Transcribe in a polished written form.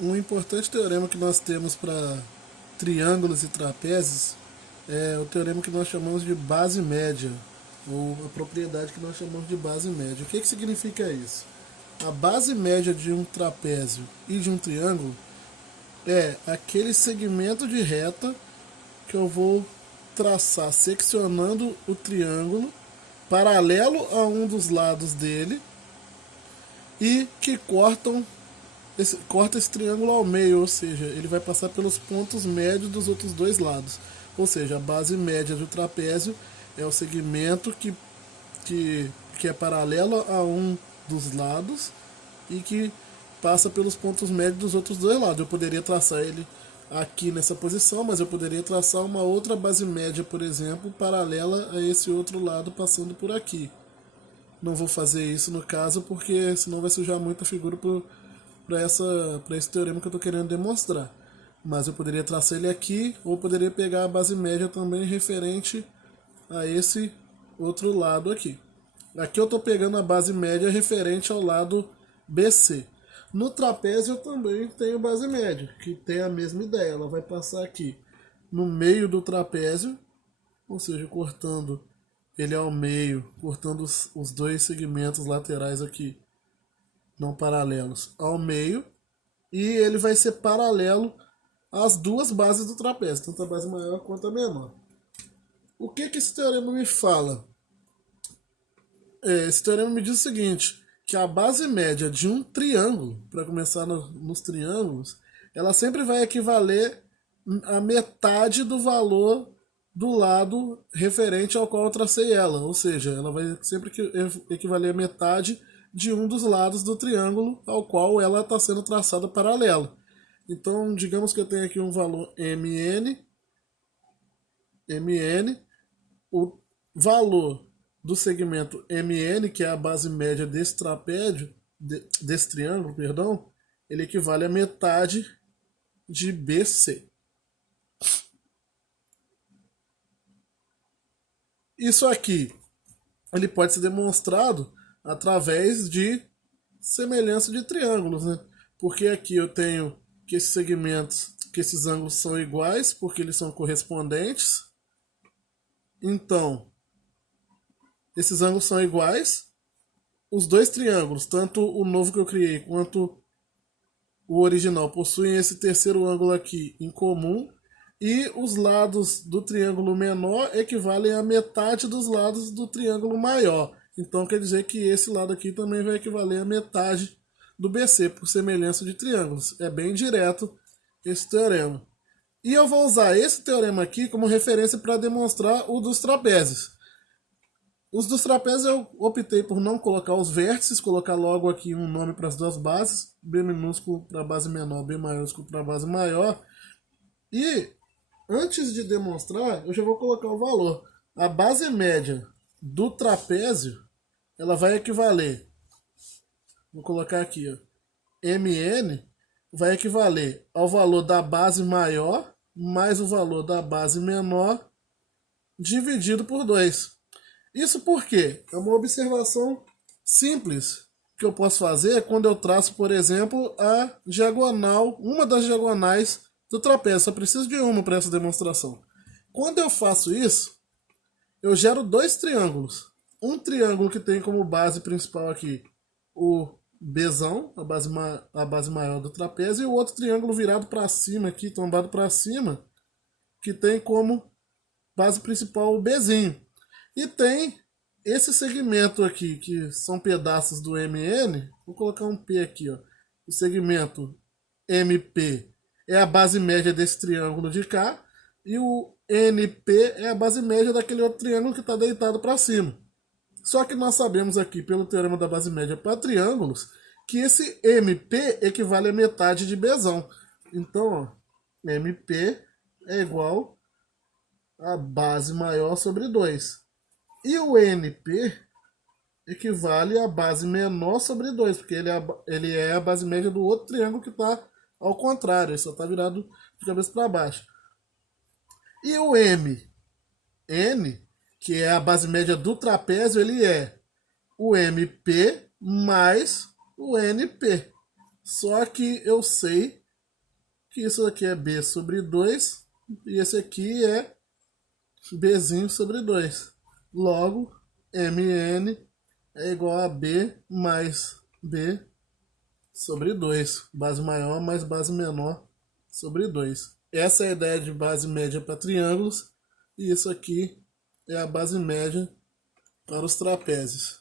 Um importante teorema que nós temos para triângulos e trapézios é o teorema que nós chamamos de base média, ou a propriedade que nós chamamos de base média. O que significa isso? A base média de um trapézio e de um triângulo é aquele segmento de reta que eu vou traçar seccionando o triângulo paralelo a um dos lados dele e que corta esse triângulo ao meio, ou seja, ele vai passar pelos pontos médios dos outros dois lados. Ou seja, a base média do trapézio é o segmento que é paralelo a um dos lados e que passa pelos pontos médios dos outros dois lados. Eu poderia traçar ele aqui nessa posição, mas eu poderia traçar uma outra base média, por exemplo, paralela a esse outro lado passando por aqui. Não vou fazer isso no caso, porque senão vai sujar muito a figura para esse teorema que eu estou querendo demonstrar. Mas eu poderia traçar ele aqui, ou poderia pegar a base média também referente a esse outro lado aqui. Aqui eu estou pegando a base média referente ao lado BC. No trapézio eu também tenho base média, que tem a mesma ideia. Ela vai passar aqui no meio do trapézio, ou seja, cortando ele ao meio, cortando os dois segmentos laterais aqui, não paralelos, ao meio, e ele vai ser paralelo às duas bases do trapézio, tanto a base maior quanto a menor. O que esse teorema me fala? Esse teorema me diz o seguinte, que a base média de um triângulo, para começar nos triângulos, ela sempre vai equivaler a metade do valor do lado referente ao qual eu tracei ela, ou seja, ela vai sempre equivaler a metade de um dos lados do triângulo ao qual ela está sendo traçada paralelo. Então, digamos que eu tenho aqui um valor mn, o valor do segmento MN, que é a base média desse trapézio, desse triângulo, perdão, ele equivale a metade de BC. Isso aqui, ele pode ser demonstrado através de semelhança de triângulos, né? Porque aqui eu tenho que esses segmentos, que esses ângulos são iguais, porque eles são correspondentes. Então, esses ângulos são iguais. Os dois triângulos, tanto o novo que eu criei quanto o original, possuem esse terceiro ângulo aqui em comum. E os lados do triângulo menor equivalem a metade dos lados do triângulo maior. Então quer dizer que esse lado aqui também vai equivaler a metade do BC, por semelhança de triângulos. É bem direto esse teorema. E eu vou usar esse teorema aqui como referência para demonstrar o dos trapézios. Os dos trapézios eu optei por não colocar os vértices, colocar logo aqui um nome para as duas bases, B minúsculo para a base menor, B maiúsculo para a base maior. E antes de demonstrar, eu já vou colocar o valor. A base média do trapézio, ela vai equivaler, vou colocar aqui, ó, MN, vai equivaler ao valor da base maior mais o valor da base menor dividido por 2. Isso porque é uma observação simples que eu posso fazer quando eu traço, por exemplo, a diagonal, uma das diagonais do trapézio. Só preciso de uma para essa demonstração. Quando eu faço isso, eu gero dois triângulos. Um triângulo que tem como base principal aqui o Bzão, a base maior do trapézio, e o outro triângulo virado para cima aqui, tombado para cima, que tem como base principal o Bzinho. E tem esse segmento aqui, que são pedaços do MN, vou colocar um P aqui, ó. O segmento MP é a base média desse triângulo de cá, e o NP é a base média daquele outro triângulo que está deitado para cima. Só que nós sabemos aqui, pelo teorema da base média para triângulos, que esse MP equivale a metade de Bzão. Então, ó, MP é igual a base maior sobre 2. E o NP equivale a base menor sobre 2, porque ele é a base média do outro triângulo que está ao contrário, ele só está virado de cabeça para baixo. E o N, que é a base média do trapézio, ele é o MP mais o NP. Só que eu sei que isso aqui é B sobre 2 e esse aqui é Bzinho sobre 2. Logo, Mn é igual a B mais B sobre 2. Base maior mais base menor sobre 2. Essa é a ideia de base média para triângulos. E isso aqui é a base média para os trapézios.